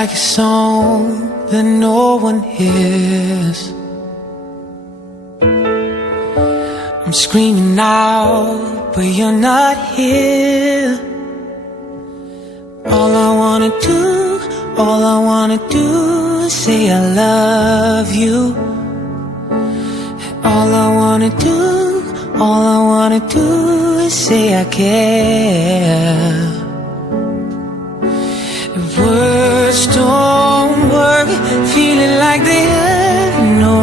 like a song that no one hears. I'm screaming out, but you're not here. All I wanna do is say I love you. All I wanna do is say I care. If words don't work, feeling like they have no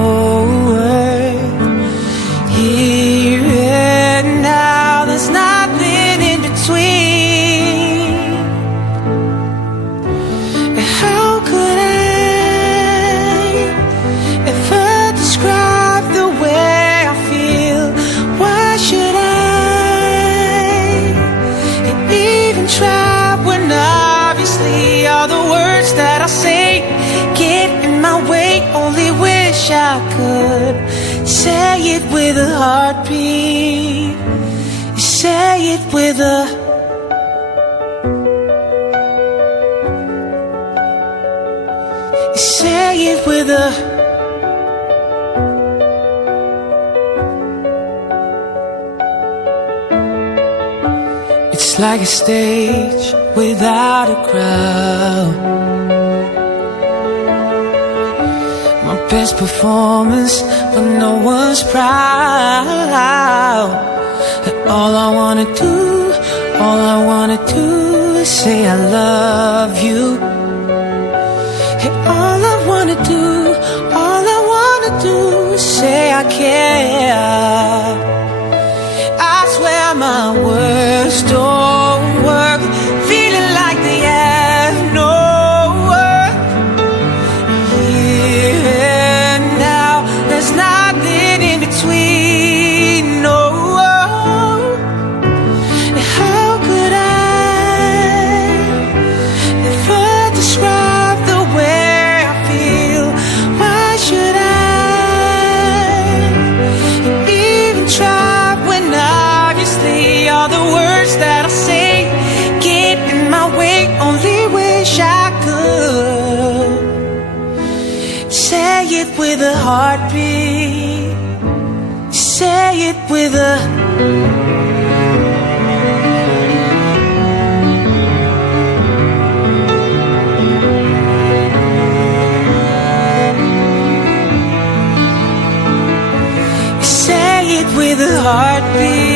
word. Here and now, there's nothing in between. How could I ever describe the way I feel? Why should I even try when obviously all the words that I say get in my way? Only wish I could say it with a heartbeat. Say it with a say it with a It's like a stage without a crowd. My best performance, but no one's proud. And all I wanna do is say I love you. And all I wanna do is say I care. I swear my words don't work, feeling like they have no worth. Here and now, there's nothing in between. No, how could I ever describe the way I feel? Why should I even try when obviously all the words that I say get in my way? Only wish I could say it with a heartbeat. Say it with a say it with a heartbeat.